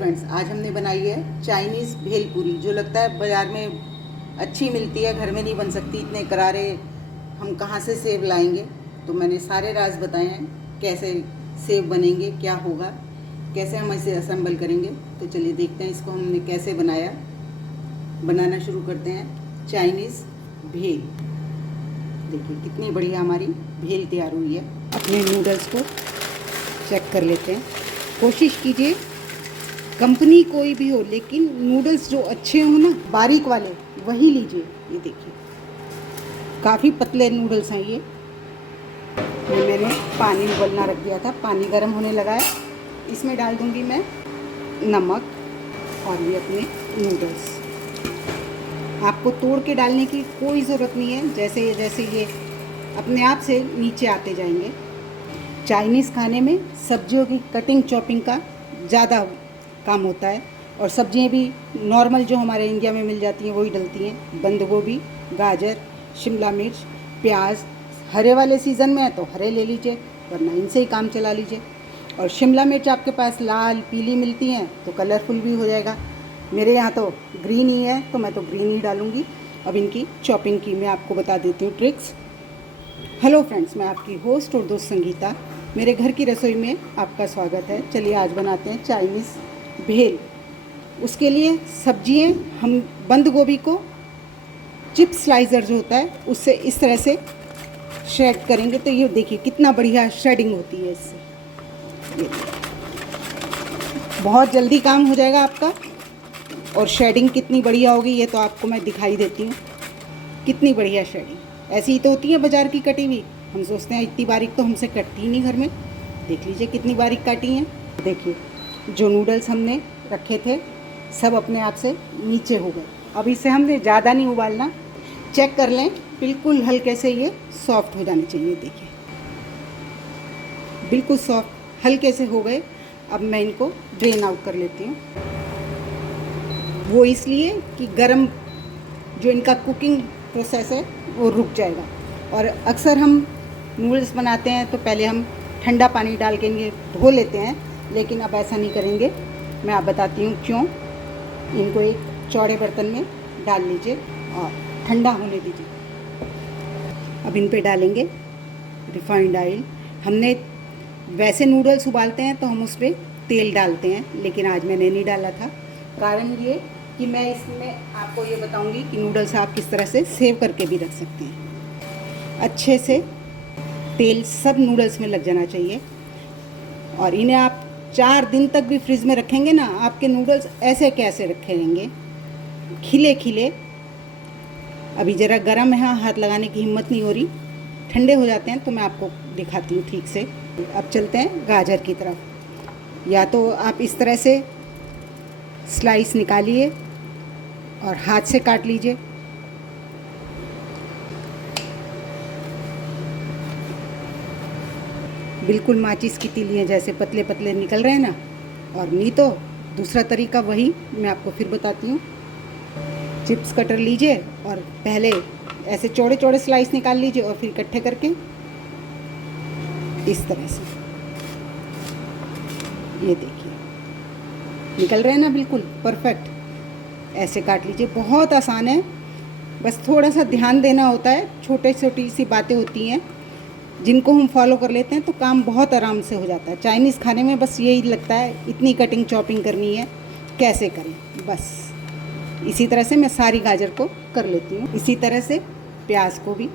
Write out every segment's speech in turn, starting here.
Friends, आज हमने बनाई है चाइनीज़ भेलपूरी, जो लगता है बाज़ार में अच्छी मिलती है, घर में नहीं बन सकती। इतने करारे हम कहाँ से सेब लाएंगे। तो मैंने सारे राज बताए हैं, कैसे सेब बनेंगे, क्या होगा, कैसे हम इसे असेंबल करेंगे। तो चलिए देखते हैं इसको हमने कैसे बनाया। बनाना शुरू करते हैं चाइनीज़ भेल। देखिए कितनी बढ़िया हमारी भेल तैयार हुई है। अपने नूडल्स को चेक कर लेते हैं। कोशिश कीजिए कंपनी कोई भी हो, लेकिन नूडल्स जो अच्छे हो ना, बारीक वाले, वही लीजिए। ये देखिए काफ़ी पतले नूडल्स हैं ये मैंने पानी उबलना रख दिया था, पानी गर्म होने लगा है। इसमें डाल दूंगी मैं नमक और ये अपने नूडल्स। आपको तोड़ के डालने की कोई ज़रूरत नहीं है, जैसे ये अपने आप से नीचे आते जाएंगे। चाइनीज़ खाने में सब्जियों की कटिंग चॉपिंग का ज़्यादा काम होता है, और सब्जियां भी नॉर्मल जो हमारे इंडिया में मिल जाती हैं वही डलती हैं। बंद गोभी, गाजर, शिमला मिर्च, प्याज। हरे वाले सीज़न में है तो हरे ले लीजिए, वरना इनसे ही काम चला लीजिए। और शिमला मिर्च आपके पास लाल पीली मिलती हैं तो कलरफुल भी हो जाएगा। मेरे यहाँ तो ग्रीन ही है, तो मैं तो ग्रीन ही डालूँगी। अब इनकी चॉपिंग की मैं आपको बता देती हूँ ट्रिक्स। हेलो फ्रेंड्स, मैं आपकी होस्ट और दोस्त संगीता। मेरे घर की रसोई में आपका स्वागत है। चलिए आज बनाते हैं चाइनीज़ भेल। उसके लिए सब्जियां हम बंद गोभी को चिप स्लाइसर जो होता है उससे इस तरह से श्रेड करेंगे। तो ये देखिए कितना बढ़िया श्रेडिंग होती है इससे। बहुत जल्दी काम हो जाएगा आपका, और श्रेडिंग कितनी बढ़िया होगी ये तो आपको मैं दिखाई देती हूँ। कितनी बढ़िया श्रेडिंग। ऐसी ही तो होती है बाज़ार की कटी हुई। हम सोचते हैं इतनी बारीक तो हमसे कटती ही नहीं घर में। देख लीजिए कितनी बारीक काटी हैं। देखिए जो नूडल्स हमने रखे थे सब अपने आप से नीचे हो गए। अब इसे हमने ज़्यादा नहीं उबालना, चेक कर लें बिल्कुल हल्के से ये सॉफ्ट हो जाने चाहिए। देखिए बिल्कुल सॉफ्ट हल्के से हो गए। अब मैं इनको ड्रेन आउट कर लेती हूँ। वो इसलिए कि गरम जो इनका कुकिंग प्रोसेस है वो रुक जाएगा। और अक्सर हम नूडल्स बनाते हैं तो पहले हम ठंडा पानी डाल के इन्हें धो लेते हैं, लेकिन अब ऐसा नहीं करेंगे। मैं आप बताती हूँ क्यों। इनको एक चौड़े बर्तन में डाल लीजिए और ठंडा होने दीजिए। अब इन पे डालेंगे रिफाइंड ऑयल। हमने वैसे नूडल्स उबालते हैं तो हम उस पर तेल डालते हैं, लेकिन आज मैंने नहीं डाला था। कारण ये कि मैं इसमें आपको ये बताऊंगी कि नूडल्स आप किस तरह से सेव करके भी रख सकते हैं। अच्छे से तेल सब नूडल्स में लग जाना चाहिए, और इन्हें आप 4 दिन तक भी फ्रिज में रखेंगे ना, आपके नूडल्स ऐसे कैसे रखे रहेंगे, खिले खिले। अभी ज़रा गर्म है, हाथ लगाने की हिम्मत नहीं हो रही। ठंडे हो जाते हैं तो मैं आपको दिखाती हूँ ठीक से। अब चलते हैं गाजर की तरफ। या तो आप इस तरह से स्लाइस निकालिए और हाथ से काट लीजिए। बिल्कुल माचिस की तीलियाँ जैसे पतले पतले निकल रहे हैं ना। और नहीं तो दूसरा तरीका वही मैं आपको फिर बताती हूँ। चिप्स कटर लीजिए और पहले ऐसे चौड़े चौड़े स्लाइस निकाल लीजिए, और फिर इकट्ठे करके इस तरह से, ये देखिए निकल रहे हैं ना, बिल्कुल परफेक्ट। ऐसे काट लीजिए। बहुत आसान है, बस थोड़ा सा ध्यान देना होता है। छोटे छोटी सी बातें होती हैं जिनको हम फॉलो कर लेते हैं तो काम बहुत आराम से हो जाता है। चाइनीज़ खाने में बस यही लगता है इतनी कटिंग चॉपिंग करनी है, कैसे करें। बस इसी तरह से मैं सारी गाजर को कर लेती हूँ। इसी तरह से प्याज को भी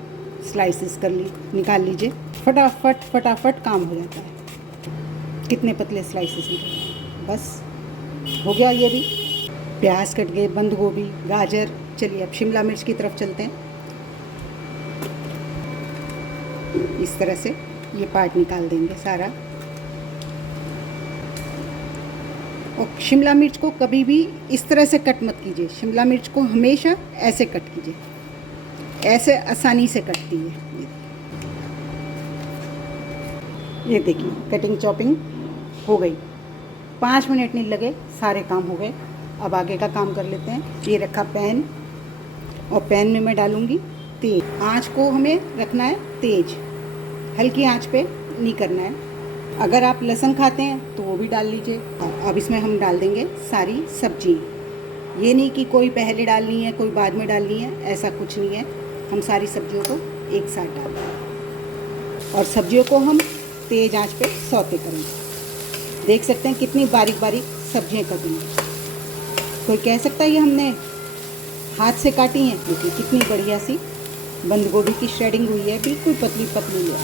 स्लाइसेस निकाल लीजिए। फटाफट फटाफट काम हो जाता है। कितने पतले स्लाइसेस निकले, बस हो गया ये भी। प्याज कट गए, बंद गोभी, गाजर। चलिए अब शिमला मिर्च की तरफ चलते हैं। इस तरह से ये पार्ट निकाल देंगे सारा। और शिमला मिर्च को कभी भी इस तरह से कट मत कीजिए। शिमला मिर्च को हमेशा ऐसे कट कीजिए, ऐसे आसानी से कटती है। ये देखिए कटिंग चॉपिंग हो गई। 5 मिनट नहीं लगे, सारे काम हो गए। अब आगे का काम कर लेते हैं। ये रखा पैन, और पैन में मैं डालूँगी तेल। आँच को हमें रखना है तेज, हल्की आंच पे नहीं करना है। अगर आप लहसुन खाते हैं तो वो भी डाल लीजिए। और अब इसमें हम डाल देंगे सारी सब्जी। ये नहीं कि कोई पहले डालनी है कोई बाद में डालनी है, ऐसा कुछ नहीं है। हम सारी सब्जियों को एक साथ डाल देंगे और सब्जियों को हम तेज आंच पे सौते करेंगे। देख सकते हैं कितनी बारीक बारीक सब्जियां कटी हैं। कोई कह सकता है ये हमने हाथ से काटी हैं, देखिए कितनी बढ़िया सी बंद गोभी की श्रेडिंग हुई है, बिल्कुल पतली पतली है।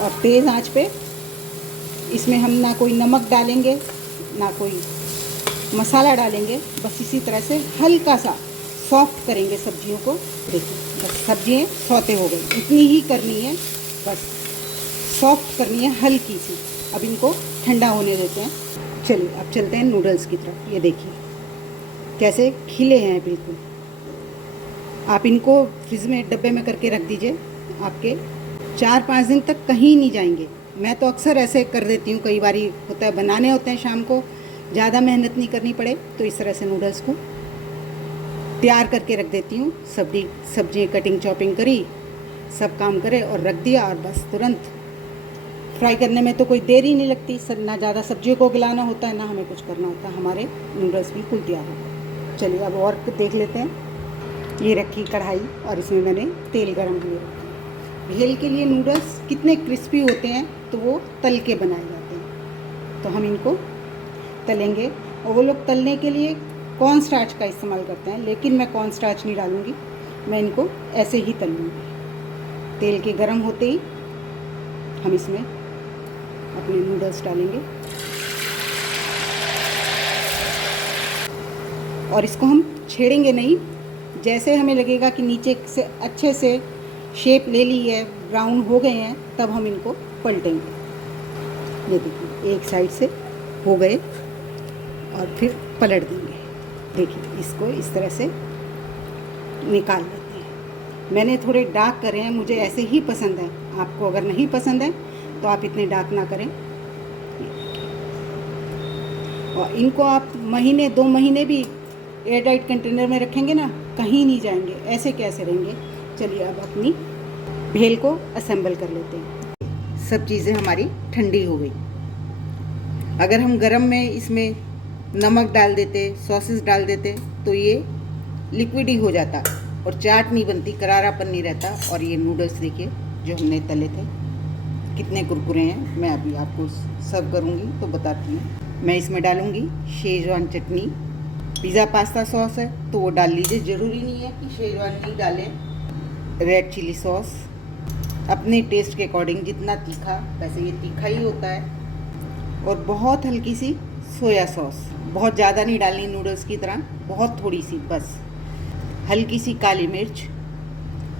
और तेज़ आंच पे इसमें हम ना कोई नमक डालेंगे ना कोई मसाला डालेंगे, बस इसी तरह से हल्का सा सॉफ्ट करेंगे सब्जियों को। देखिए बस सब्जियाँ सौते हो गई, इतनी ही करनी है, बस सॉफ्ट करनी है हल्की सी। अब इनको ठंडा होने देते हैं। चलिए अब चलते हैं नूडल्स की तरफ। ये देखिए कैसे खिले हैं बिल्कुल। आप इनको फ्रिज में डब्बे में करके रख दीजिए, आपके 4-5 दिन तक कहीं नहीं जाएंगे। मैं तो अक्सर ऐसे कर देती हूँ, कई बार होता है बनाने होते हैं शाम को, ज़्यादा मेहनत नहीं करनी पड़े तो इस तरह से नूडल्स को तैयार करके रख देती हूँ। सब्जी कटिंग चॉपिंग करी, सब काम करे और रख दिया, और बस तुरंत फ्राई करने में तो कोई देर ही नहीं लगती। ना ज़्यादा सब्जियों को गलाना होता है ना हमें कुछ करना होता है, हमारे नूडल्स बिल्कुल तैयार हो गए। चलिए अब और देख लेते हैं। ये रखी कढ़ाई और इसमें मैंने तेल गरम किए रखा। भेल के लिए नूडल्स कितने क्रिस्पी होते हैं तो वो तल के बनाए जाते हैं, तो हम इनको तलेंगे। और वो लोग तलने के लिए कॉर्न स्टार्च का इस्तेमाल करते हैं, लेकिन मैं कॉर्न स्टार्च नहीं डालूँगी, मैं इनको ऐसे ही तलूँगी। तेल के गरम होते ही हम इसमें अपने नूडल्स डालेंगे और इसको हम छेड़ेंगे नहीं। जैसे हमें लगेगा कि नीचे से अच्छे से शेप ले ली है, ब्राउन हो गए हैं, तब हम इनको पलटेंगे। ये देखिए एक साइड से हो गए और फिर पलट देंगे। देखिए इसको इस तरह से निकाल लेते हैं। मैंने थोड़े डार्क करे हैं, मुझे ऐसे ही पसंद है। आपको अगर नहीं पसंद है तो आप इतने डार्क ना करें। और इनको आप महीने 2 महीने भी एयर टाइट कंटेनर में रखेंगे ना, कहीं नहीं जाएंगे, ऐसे कैसे रहेंगे। चलिए अब अपनी भेल को असेंबल कर लेते हैं। सब चीज़ें हमारी ठंडी हो गई। अगर हम गरम में इसमें नमक डाल देते, सॉसेस डाल देते तो ये लिक्विड ही हो जाता और चाट नहीं बनती, करारापन नहीं रहता। और ये नूडल्स देखिए जो हमने तले थे कितने कुरकुरे हैं। मैं अभी आपको सर्व करूँगी तो बताती हूँ। मैं इसमें डालूँगी शेजवान चटनी। पिज़्ज़ा पास्ता सॉस है तो वो डाल लीजिए, ज़रूरी नहीं है कि शेजवान नहीं डालें। रेड चिली सॉस अपने टेस्ट के अकॉर्डिंग, जितना तीखा, वैसे ये तीखा ही होता है। और बहुत हल्की सी सोया सॉस, बहुत ज़्यादा नहीं डालनी नूडल्स की तरह, बहुत थोड़ी सी बस। हल्की सी काली मिर्च,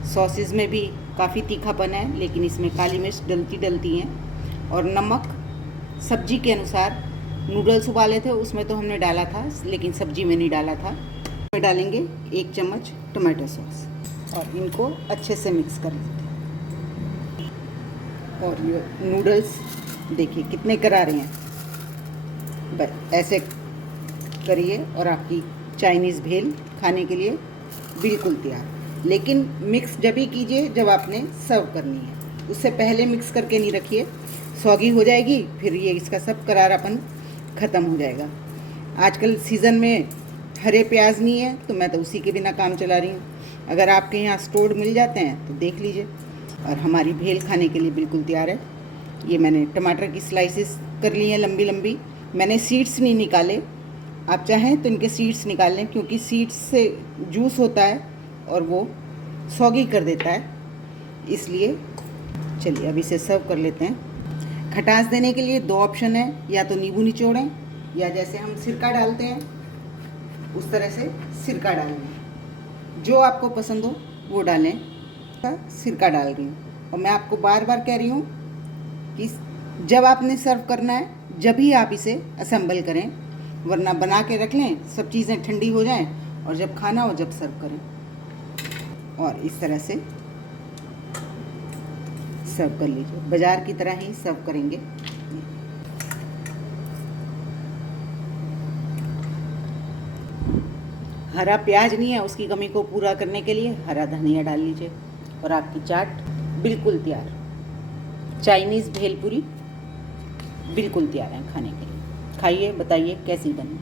सॉसेस में भी काफ़ी तीखापन है लेकिन इसमें काली मिर्च डलती हैं। और नमक सब्जी के अनुसार। नूडल्स उबाले थे उसमें तो हमने डाला था, लेकिन सब्जी में नहीं डाला था। इसमें डालेंगे 1 चम्मच टोमेटो सॉस और इनको अच्छे से मिक्स कर लेते हैं। और ये नूडल्स देखिए कितने करारे हैं, बस ऐसे करिए और आपकी चाइनीज़ भेल खाने के लिए बिल्कुल तैयार। लेकिन मिक्स जब ही कीजिए जब आपने सर्व करनी है, उससे पहले मिक्स करके नहीं रखिए, सौगी हो जाएगी, फिर ये इसका सब करारापन ख़त्म हो जाएगा। आजकल सीज़न में हरे प्याज नहीं है तो मैं तो उसी के बिना काम चला रही हूँ। अगर आपके यहाँ स्टोर्ड मिल जाते हैं तो देख लीजिए। और हमारी भेल खाने के लिए बिल्कुल तैयार है। ये मैंने टमाटर की स्लाइसेस कर ली हैं लंबी लंबी, मैंने सीड्स नहीं निकाले। आप चाहें तो इनके सीड्स निकाल लें, क्योंकि सीड्स से जूस होता है और वो सौगी कर देता है, इसलिए। चलिए अब इसे सर्व कर लेते हैं। खटास देने के लिए 2 ऑप्शन है, या तो नींबू निचोड़ें या जैसे हम सिरका डालते हैं उस तरह से सिरका डालें। जो आपको पसंद हो वो डालें। सिरका डाल रही हूँ और मैं आपको बार बार कह रही हूँ कि जब आपने सर्व करना है जब ही आप इसे असेंबल करें, वरना बना के रख लें, सब चीज़ें ठंडी हो जाएं और जब खाना हो जब सर्व करें। और इस तरह से सर्व कर लीजिए, बाज़ार की तरह ही सर्व करेंगे। हरा प्याज नहीं है, उसकी कमी को पूरा करने के लिए हरा धनिया डाल लीजिए और आपकी चाट बिल्कुल तैयार। चाइनीज़ भेलपुरी बिल्कुल तैयार हैं खाने के लिए। खाइए, बताइए कैसी बनी।